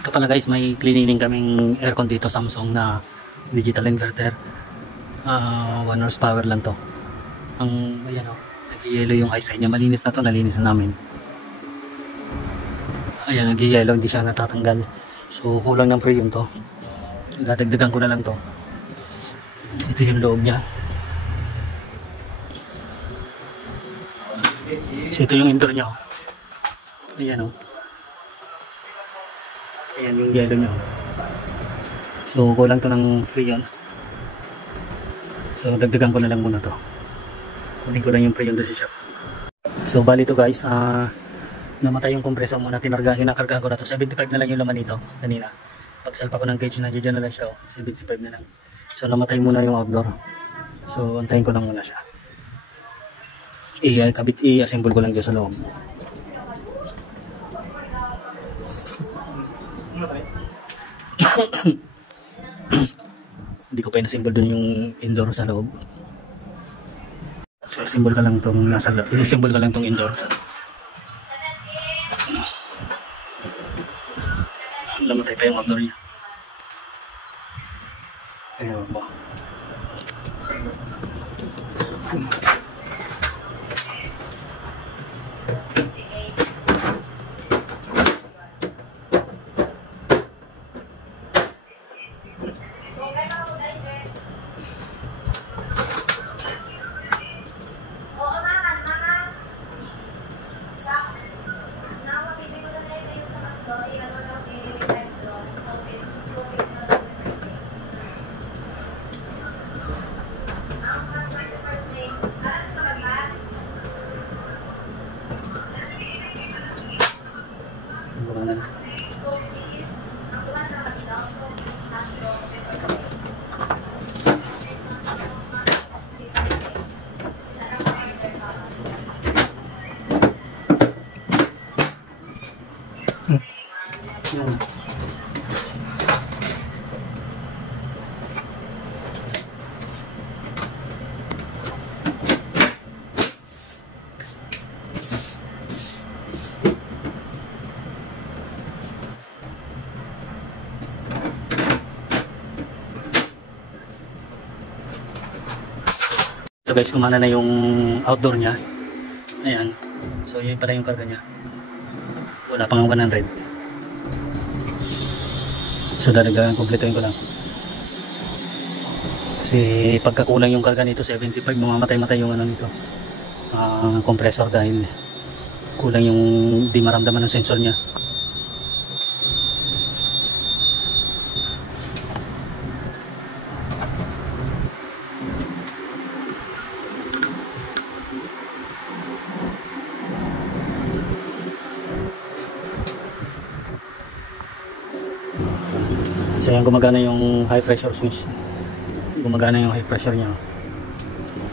Ito pala guys, may cleaning kaming aircon dito, Samsung na digital inverter. 1 horsepower lang to. Ang ayan o, nag-yellow yung high side niya. Malinis na to, nalinis na namin. Ayan, nag-yellow, hindi siya natatanggal. So kulang ng premium to. Dadagdagan ko na lang to. Ito yung loob niya. So ito yung indoor niya. Ayan o. Ayan yung yellow niya. So kulang to ng freon. So dagdagan ko na lang muna to. Kunin ko lang yung freon doon sa shop. So bali to guys, namatay yung compressor muna. Hinakargaan ko na to. 75 na lang yung laman nito kanina. Pagsalpa ko ng gauge na dyan na lang siya. 75 na lang. So namatay muna yung outdoor. So antayin ko lang muna siya. I-assemble ko lang dyan sa loob. Hindi ko pa in-assemble dun yung indoor sa loob. So assemble ka lang tong nasa loob. I-assemble ka lang tong indoor. Namatay pa yung outdoor niya. Ayun ba. So guys, kumana na yung outdoor niya. Ayan. So yun pala yung karga niya. Wala pang 100. So dadagan, kumpletuhin ko lang. Kasi pagkakulang yung karga nito 75, mamamatay-matay yung ano nito. Compressor dahil kulang yung di maramdaman ng sensor niya. So yan, gumagana yung high pressure switch. Gumagana yung high pressure niya.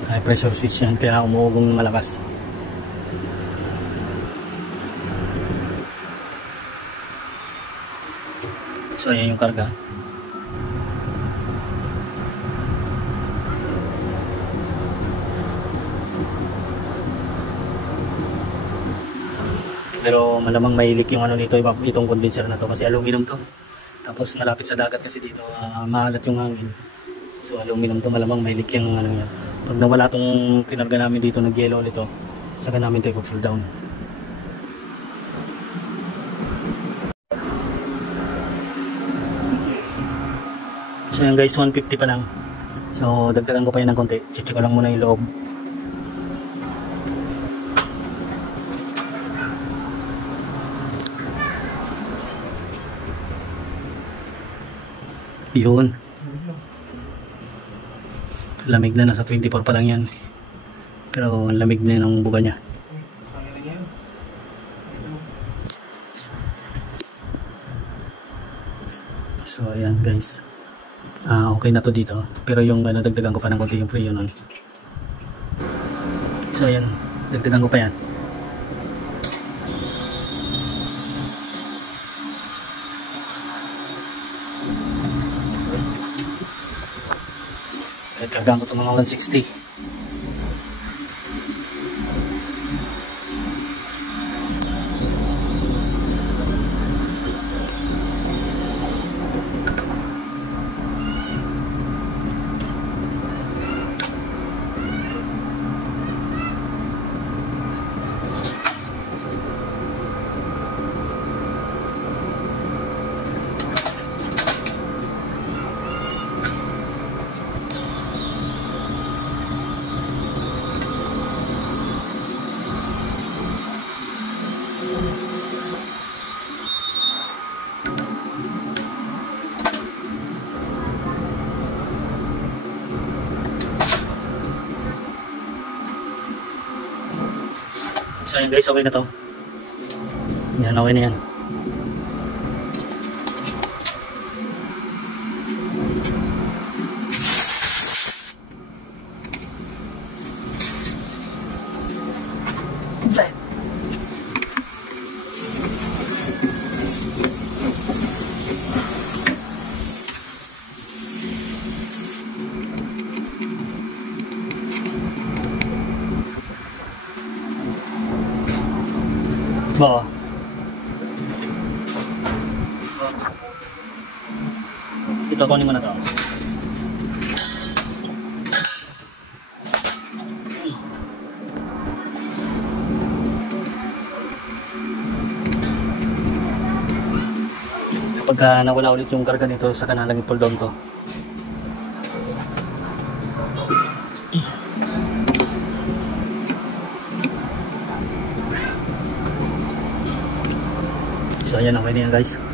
High pressure switch yan, kaya umuugong malakas. So yan yung karga. Pero malamang may leak yung ano nito, itong condenser na to kasi aluminum to. Tapos malapit sa dagat kasi dito, maalat yung hangin. So aluminum to, malamang may leak yung ano yan. Pag nawala tong kinarga namin dito, nag-yellow ulit to, saka namin take off full down. So yan guys, 150 pa lang. So dagdagan ko pa yan ng konti. Check ko lang muna yung loob. Yun. Lamig na, nasa 24 pa lang yan. Pero lamig na ng buga niya. So ayan guys. Okay na to dito. Pero yung dagdagan ko pa ng konti yung freon nun. So ayan, dagdagan ko pa yan. Nagkagang ko ito mga 160. So ayan guys, okay na to. Yan, okay na yan. Oo. Ito, kunin mo na to. Kapag nawala ulit yung karga nito, saka na lang i-pull down to. So ayan, okay na yan guys.